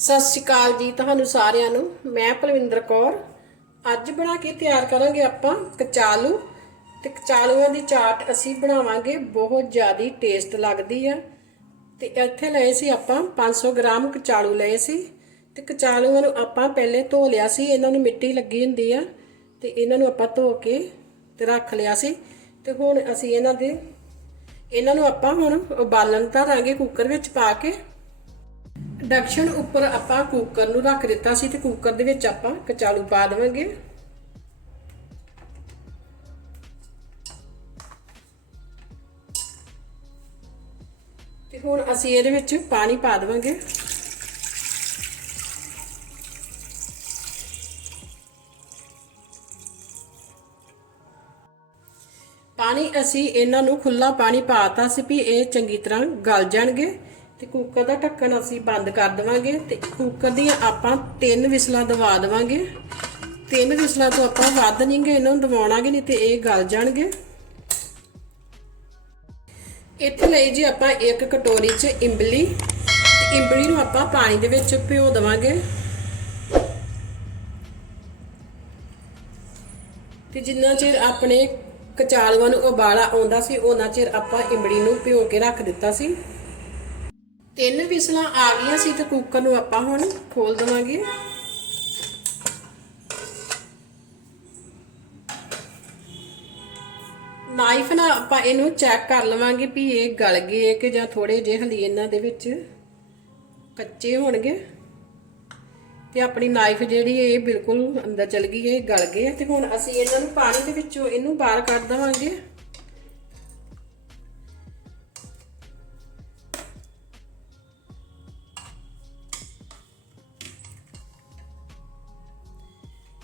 ਸਤਿ ਸ਼੍ਰੀ ਅਕਾਲ ਜੀ ਤੁਹਾਨੂੰ ਸਾਰਿਆਂ ਨੂੰ। ਮੈਂ ਪਲਵਿੰਦਰ ਕੌਰ। ਅੱਜ ਬਣਾ ਕੇ ਤਿਆਰ ਕਰਾਂਗੇ ਆਪਾਂ ਕਚਾਲੂ। ਤੇ ਕਚਾਲੂਆਂ ਦੀ ਚਾਟ ਅਸੀਂ ਬਣਾਵਾਂਗੇ, ਬਹੁਤ ਜ਼ਿਆਦੀ ਟੇਸਟ ਲੱਗਦੀ ਆ। ਤੇ ਇੱਥੇ ਲਏ ਸੀ ਆਪਾਂ 500 ਗ੍ਰਾਮ ਕਚਾਲੂ ਲਏ ਸੀ। ਤੇ ਕਚਾਲੂਆਂ ਨੂੰ ਆਪਾਂ ਪਹਿਲੇ ਧੋ ਲਿਆ ਸੀ, ਇਹਨਾਂ ਨੂੰ ਮਿੱਟੀ ਲੱਗੀ ਹੁੰਦੀ ਆ। ਤੇ ਇਹਨਾਂ ਨੂੰ ਆਪਾਂ ਧੋ ਕੇ ਤੇ ਰੱਖ ਲਿਆ ਸੀ। ਤੇ ਹੁਣ ਅਸੀਂ ਇਹਨਾਂ ਦੇ, ਇਹਨਾਂ ਨੂੰ ਆਪਾਂ ਹੁਣ ਉਬਾਲਣ ਧਰਾਂਗੇ ਕੁੱਕਰ ਵਿੱਚ ਪਾ ਕੇ। ਡਕਸ਼ਨ ਉੱਪਰ ਆਪਾਂ ਕੁੱਕਰ ਨੂੰ ਰੱਖ ਦਿੱਤਾ ਸੀ ਤੇ ਕੁੱਕਰ ਦੇ ਵਿੱਚ ਆਪਾਂ ਕਚਾਲੂ ਪਾ ਦੇਵਾਂਗੇ। ਤੇ ਹੁਣ ਅਸੀਂ ਇਹਦੇ ਵਿੱਚ ਪਾਣੀ ਪਾ ਦੇਵਾਂਗੇ। ਪਾਣੀ ਅਸੀਂ ਇਹਨਾਂ ਨੂੰ ਖੁੱਲਾ ਪਾਣੀ ਪਾਤਾ ਸੀ ਵੀ ਇਹ ਚੰਗੀ ਤਰ੍ਹਾਂ ਗਲ ਜਾਣਗੇ। ਤੇ ਕੁੱਕਰ ਦਾ ਢੱਕਣ ਅਸੀਂ ਬੰਦ ਕਰ ਦੇਵਾਂਗੇ ਤੇ ਕੁੱਕਰ ਦੀਆਂ ਆਪਾਂ ਤਿੰਨ ਵਿਸਲਾਂ ਦਵਾ ਦੇਵਾਂਗੇ। ਤਿੰਨ ਵਿਸਲਾਂ ਤੋਂ ਆਪਾਂ ਵੱਧ ਨਹੀਂਗੇ ਇਹਨਾਂ ਨੂੰ ਦਵਾਉਣਾਗੇ ਨਹੀਂ ਤੇ ਇਹ ਗਲ ਜਾਣਗੇ। ਇੱਥੇ ਲਈ ਜੀ ਆਪਾਂ ਇੱਕ ਕਟੋਰੀ 'ਚ ਇੰਬਲੀ ਤੇ ਇੰਬਲੀ ਨੂੰ ਆਪਾਂ ਪਾਣੀ ਦੇ ਵਿੱਚ ਭਿਓ ਦੇਵਾਂਗੇ। ਤੇ ਜਿੰਨਾ ਚਿਰ ਆਪਣੇ ਕਚਾਲਵਾਂ ਨੂੰ ਉਬਾਲਾ ਆਉਂਦਾ ਸੀ ਉਹਨਾਂ ਚਿਰ ਆਪਾਂ ਇਮਲੀ ਨੂੰ ਭਿਓ ਕੇ ਰੱਖ ਦਿੱਤਾ ਸੀ। ਤਿੰਨ ਵਿਸਲਾਂ ਆ ਗਈਆਂ ਸੀ ਤੇ ਕੁੱਕਰ ਨੂੰ ਆਪਾਂ ਹੁਣ ਖੋਲ ਦਵਾਂਗੇ। ਨਾਈਫ ਨਾਲ ਆਪਾਂ ਇਹਨੂੰ ਚੈੱਕ ਕਰ ਲਵਾਂਗੇ ਵੀ ਇਹ ਗਲ ਗਏ ਕਿ ਜਾਂ ਥੋੜੇ ਜਿਹੇ ਹਲੀ ਇਹਨਾਂ ਦੇ ਵਿੱਚ ਕੱਚੇ ਹੋਣਗੇ। ਤੇ ਆਪਣੀ ਨਾਈਫ ਜਿਹੜੀ ਇਹ ਬਿਲਕੁਲ ਅੰਦਰ ਚਲ ਗਈ, ਇਹ ਗਲ ਗਏ ਤੇ ਹੁਣ ਅਸੀਂ ਇਹਨਾਂ ਨੂੰ ਪਾਣੀ ਦੇ ਵਿੱਚੋਂ ਇਹਨੂੰ ਬਾਹਰ ਕੱਢ ਦਵਾਂਗੇ।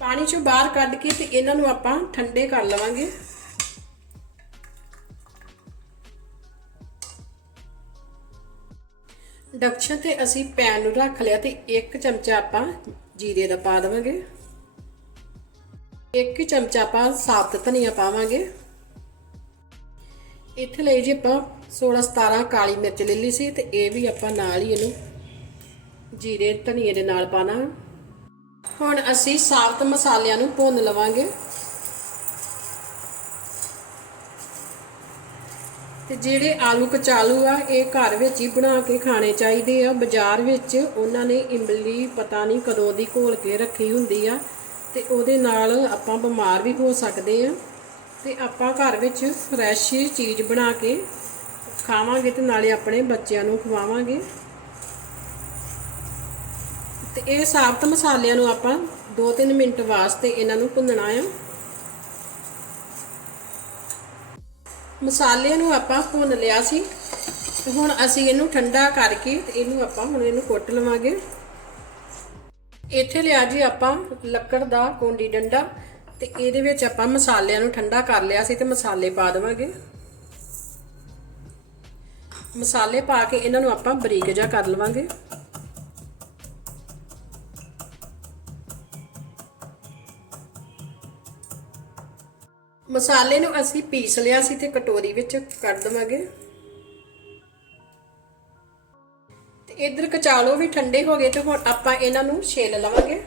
ਪਾਣੀ ਚੋਂ ਬਾਹਰ ਕੱਢ ਕੇ ਤੇ ਇਹਨਾਂ ਨੂੰ ਆਪਾਂ ਠੰਡੇ ਕਰ ਲਵਾਂਗੇ। ਡਕਸ਼ਨ ਤੇ ਅਸੀਂ ਪੈਨ ਨੂੰ ਰੱਖ ਲਿਆ ਤੇ ਇੱਕ ਚਮਚਾ ਆਪਾਂ ਜੀਰੇ ਦਾ ਪਾ ਦੇਵਾਂਗੇ। ਇੱਕ ਚਮਚਾ ਆਪਾਂ ਸਾਬਤ ਧਨੀਆ ਪਾਵਾਂਗੇ। ਇੱਥੇ ਲਈ ਜੀ ਆਪਾਂ 16 17 ਕਾਲੀ ਮਿਰਚ ਲੈ ਲਈ ਸੀ ਤੇ ਇਹ ਵੀ ਆਪਾਂ ਨਾਲ ਹੀ ਇਹਨੂੰ ਜੀਰੇ ਧਨੀਏ ਦੇ ਨਾਲ ਪਾਣਾ ਹੁਣ ਅਸੀਂ ਸਾਬਤ ਮਸਾਲਿਆਂ ਨੂੰ ਭੁੰਨ ਲਵਾਂਗੇ। ਤੇ ਜਿਹੜੇ ਆਲੂ ਕਚਾਲੂ ਆ, ਇਹ ਘਰ ਵਿੱਚ ਹੀ ਬਣਾ ਕੇ ਖਾਣੇ ਚਾਹੀਦੇ ਆ। ਬਾਜ਼ਾਰ ਵਿੱਚ ਉਹਨਾਂ ਨੇ ਇਮਲੀ, ਪਤਾ ਨਹੀਂ ਕਦੋਂ ਦੀ ਘੋਲ ਕੇ ਰੱਖੀ ਹੁੰਦੀ ਆ। ਤੇ ਉਹਦੇ ਨਾਲ ਆਪਾਂ ਬਿਮਾਰ ਵੀ ਹੋ ਸਕਦੇ ਆ। ਤੇ ਆਪਾਂ ਘਰ ਵਿੱਚ ਫਰੈਸ਼ ਚੀਜ਼ ਬਣਾ ਕੇ ਖਾਵਾਂਗੇ ਤੇ ਨਾਲੇ ਆਪਣੇ ਬੱਚਿਆਂ ਨੂੰ ਖਵਾਵਾਂਗੇ। ਇਹ ਸਾਬਤ ਮਸਾਲਿਆਂ ਨੂੰ ਆਪਾਂ 2-3 ਮਿੰਟ ਵਾਸਤੇ ਇਹਨਾਂ ਨੂੰ ਭੁੰਨਣਾ ਆ। ਮਸਾਲਿਆਂ ਨੂੰ ਆਪਾਂ ਭੁੰਨ ਲਿਆ ਸੀ। ਤੇ ਹੁਣ ਅਸੀਂ ਇਹਨੂੰ ਠੰਡਾ ਕਰਕੇ ਤੇ ਇਹਨੂੰ ਆਪਾਂ ਹੁਣ ਇਹਨੂੰ ਕੁੱਟ ਲਵਾਂਗੇ। ਇੱਥੇ ਲਿਆ ਜੀ ਆਪਾਂ ਲੱਕੜ ਦਾ ਕੋਂਡੀ ਡੰਡਾ ਤੇ ਇਹਦੇ ਵਿੱਚ ਆਪਾਂ ਮਸਾਲਿਆਂ ਨੂੰ ਠੰਡਾ ਕਰ ਲਿਆ ਸੀ ਤੇ ਮਸਾਲੇ ਪਾ ਦੇਵਾਂਗੇ। ਮਸਾਲੇ ਪਾ ਕੇ ਇਹਨਾਂ ਨੂੰ ਆਪਾਂ ਬਰੀਕ ਜਿਹਾ ਕਰ ਲਵਾਂਗੇ। ਮਸਾਲੇ ਨੂੰ ਅਸੀਂ ਪੀਸ ਲਿਆ ਸੀ ਤੇ ਕਟੋਰੀ ਵਿੱਚ ਕੱਢ ਦਵਾਂਗੇ। ਤੇ ਇਧਰ ਕਚਾਲੋ ਵੀ ਠੰਡੇ ਹੋ ਗਏ ਤੇ ਹੁਣ ਆਪਾਂ ਇਹਨਾਂ ਨੂੰ ਛੇਲ ਲਵਾਂਗੇ।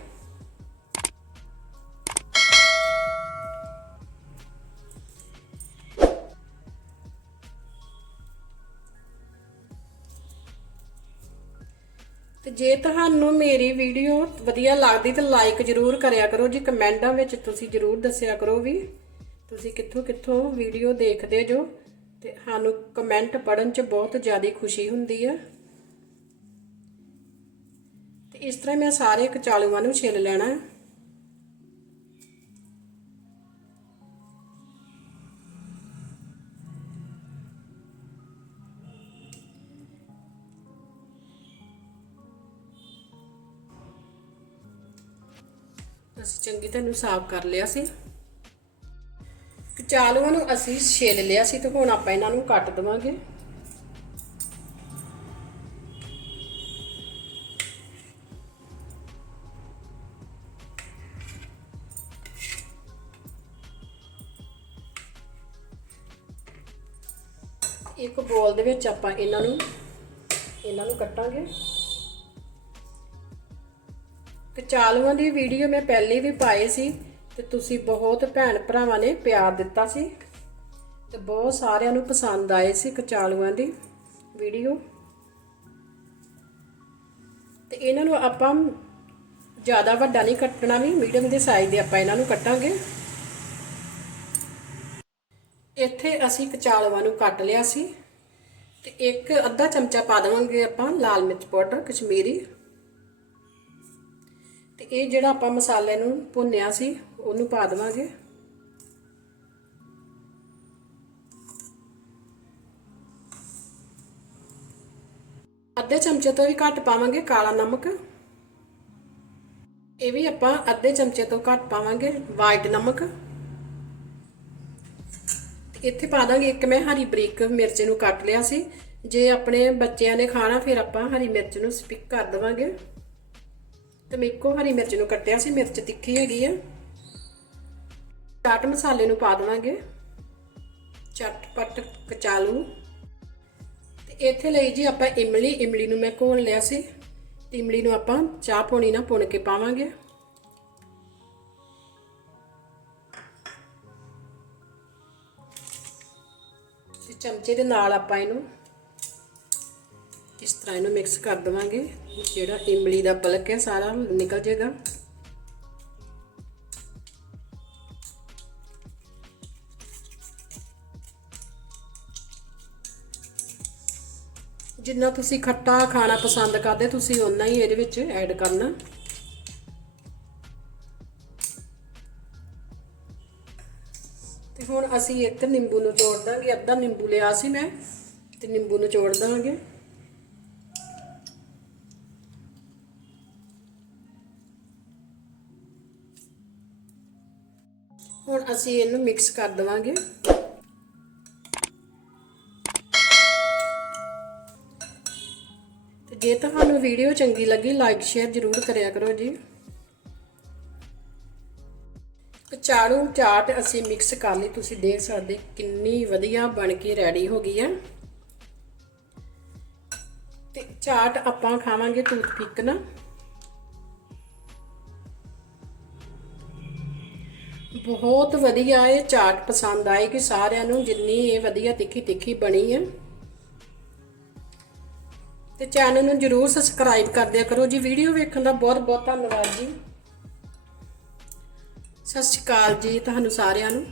ਤੇ ਜੇ ਤੁਹਾਨੂੰ ਮੇਰੀ ਵੀਡੀਓ ਵਧੀਆ ਲੱਗਦੀ ਤਾਂ ਲਾਈਕ ਜ਼ਰੂਰ ਕਰਿਆ ਕਰੋ, ਜੀ ਕਮੈਂਟਾਂ ਵਿੱਚ ਤੁਸੀਂ ਜ਼ਰੂਰ ਦੱਸਿਆ ਕਰੋ ਵੀ। ਤੁਸੀਂ ਕਿੱਥੋਂ ਕਿੱਥੋਂ ਵੀਡੀਓ ਦੇਖਦੇ ਜੋ ਤੇ ਸਾਨੂੰ ਕਮੈਂਟ ਪੜਨ 'ਚ ਬਹੁਤ ਜ਼ਿਆਦਾ ਖੁਸ਼ੀ ਹੁੰਦੀ ਆ। ਤੇ ਇਸ ਤਰ੍ਹਾਂ ਮੈਂ ਸਾਰੇ ਕਚਾਲੂਆਂ ਨੂੰ ਛਿੱਲ ਲੈਣਾ। ਹੈ ਅਸੀਂ ਚੰਗੀ ਤਰ੍ਹਾਂ ਸਾਫ਼ ਕਰ ਲਿਆ ਸੀ। ਚਾਲੂਆਂ ਨੂੰ ਅਸੀਂ ਛਿੱਲ ਲਿਆ ਸੀ ਤੇ ਹੁਣ ਆਪਾਂ ਇਹਨਾਂ ਨੂੰ ਕੱਟ ਦਵਾਂਗੇ। ਇੱਕ ਬੋਲ ਦੇ ਵਿੱਚ ਆਪਾਂ ਇਹਨਾਂ ਨੂੰ ਇਹਨਾਂ ਨੂੰ ਕੱਟਾਂਗੇ। ਕਚਾਲੂਆਂ ਦੀ ਵੀਡੀਓ ਮੈਂ ਪਹਿਲੇ ਵੀ ਪਾਏ ਸੀ। ਤੇ ਤੁਸੀਂ ਬਹੁਤ ਭੈਣ ਭਰਾਵਾਂ ਨੇ ਪਿਆਰ ਦਿੱਤਾ ਸੀ ਤੇ ਬਹੁਤ ਸਾਰਿਆਂ ਨੂੰ ਪਸੰਦ ਆਏ ਸੀ ਕਚਾਲੂਆਂ ਦੀ ਵੀਡੀਓ। ਤੇ ਇਹਨਾਂ ਨੂੰ ਆਪਾਂ ਜ਼ਿਆਦਾ ਵੱਡਾ ਨਹੀਂ ਕੱਟਣਾ ਵੀ ਮੀਡੀਅਮ ਦੇ ਸਾਈਜ਼ ਦੇ ਆਪਾਂ ਇਹਨਾਂ ਨੂੰ ਕੱਟਾਂਗੇ। ਇੱਥੇ ਅਸੀਂ ਕਚਾਲੂਆਂ ਨੂੰ ਕੱਟ ਲਿਆ ਸੀ ਤੇ ਇੱਕ ਅੱਧਾ ਚਮਚਾ ਪਾ ਦੇਵਾਂਗੇ ਆਪਾਂ ਲਾਲ ਮਿਰਚ ਪਾਊਡਰ, ਕਸ਼ਮੀਰੀ। ਤੇ ਇਹ ਜਿਹੜਾ ਆਪਾਂ ਮਸਾਲੇ ਨੂੰ ਭੁੰਨਿਆ ਸੀ ਉਹਨੂੰ ਪਾ ਦੇਵਾਂਗੇ। ਅੱਧੇ ਚਮਚੇ ਤੋਂ ਵੀ ਘੱਟ ਪਾਵਾਂਗੇ ਕਾਲਾ ਨਮਕ। ਇਹ ਵੀ ਆਪਾਂ ਅੱਧੇ ਚਮਚੇ ਤੋਂ ਘੱਟ ਪਾਵਾਂਗੇ ਵਾਈਟ ਨਮਕ। ਇੱਥੇ ਪਾ ਦਾਂਗੇ ਇੱਕ ਮੈਂ ਹਰੀ ਬਰੀਕ ਮਿਰਚ ਨੂੰ ਕੱਟ ਲਿਆ ਸੀ। ਜੇ ਆਪਣੇ ਬੱਚਿਆਂ ਨੇ ਖਾਣਾ ਫਿਰ ਆਪਾਂ ਹਰੀ ਮਿਰਚ ਨੂੰ ਸਪਿਕ ਕਰ ਦੇਵਾਂਗੇ। ਤੇ ਮੈਂ ਇੱਕੋ ਹਰੀ ਮਿਰਚ ਨੂੰ ਕੱਟਿਆ ਸੀ, ਮਿਰਚ ਤਿੱਖੀ ਹੈਗੀ ਆ। ਚਾਟ ਮਸਾਲੇ ਨੂੰ ਪਾ ਦੇਵਾਂਗੇ। ਚਟਪਟ ਕਚਾਲੂ। ਤੇ ਇੱਥੇ ਲਈ ਜੀ ਆਪਾਂ ਇਮਲੀ ਇਮਲੀ ਨੂੰ ਮੈਂ ਘੋਲ ਲਿਆ ਸੀ। ਇਮਲੀ ਨੂੰ ਆਪਾਂ ਚਾਹ ਪੋਣੀ ਨਾਲ ਪੁਣ ਕੇ ਪਾਵਾਂਗੇ। ਤੇ ਚਮਚੇ ਦੇ ਨਾਲ ਆਪਾਂ ਇਹਨੂੰ ਇਸ ਤਰ੍ਹਾਂ ਇਹਨੂੰ ਮਿਕਸ ਕਰ ਦਵਾਂਗੇ। ਜਿਹੜਾ ਇਮਲੀ ਦਾ ਪਲਕ ਹੈ ਸਾਰਾ ਨਿਕਲ ਜਾਏਗਾ। ਜਿੰਨਾ ਤੁਸੀਂ ਖੱਟਾ ਖਾਣਾ ਪਸੰਦ ਕਰਦੇ, ਤੁਸੀਂ ਓਨਾ ਹੀ ਇਹਦੇ ਵਿੱਚ ਐਡ ਕਰਨਾ। ਤੇ ਹੁਣ ਅਸੀਂ ਇੱਕ ਨਿੰਬੂ ਨੂੰ ਤੋੜ ਦਾਂਗੇ। ਅੱਧਾ ਨਿੰਬੂ ਲਿਆ ਸੀ ਮੈਂ, ਤੇ ਨਿੰਬੂ ਨੂੰ ਤੋੜ ਦਾਂਗੇ। ਹੁਣ ਅਸੀਂ ਇਹਨੂੰ ਮਿਕਸ ਕਰ ਦਵਾਂਗੇ। ਜੇ ਤੁਹਾਨੂੰ ਵੀਡੀਓ ਚੰਗੀ ਲੱਗੀ ਲਾਈਕ ਸ਼ੇਅਰ ਜ਼ਰੂਰ ਕਰਿਆ ਕਰੋ ਜੀ। ਕਚਾੜੂ ਚਾਟ ਅਸੀਂ ਮਿਕਸ ਕਰ ਲਈ। ਤੁਸੀਂ ਦੇਖ ਸਕਦੇ ਕਿੰਨੀ ਵਧੀਆ ਬਣ ਕੇ ਰੈਡੀ ਹੋ ਗਈ ਹੈ। ਤੇ ਚਾਟ ਆਪਾਂ ਖਾਵਾਂਗੇ ਟੂਥਪਿਕ ਨਾਲ। ਬਹੁਤ ਵਧੀਆ ਇਹ ਚਾਟ ਪਸੰਦ ਆਏਗੀ ਸਾਰਿਆਂ ਨੂੰ। ਜਿੰਨੀ ਇਹ ਵਧੀਆ ਤਿੱਖੀ ਤਿੱਖੀ ਬਣੀ ਹੈ। ਤੇ ਚੈਨਲ ਨੂੰ ਜਰੂਰ ਸਬਸਕ੍ਰਾਈਬ ਕਰ ਦਿਆ ਕਰੋ ਜੀ। ਵੀਡੀਓ ਵੇਖਣ ਦਾ ਬਹੁਤ ਬਹੁਤ ਧੰਨਵਾਦ ਜੀ। ਸਤਿ ਸ਼੍ਰੀ ਅਕਾਲ ਜੀ ਤੁਹਾਨੂੰ ਸਾਰਿਆਂ ਨੂੰ।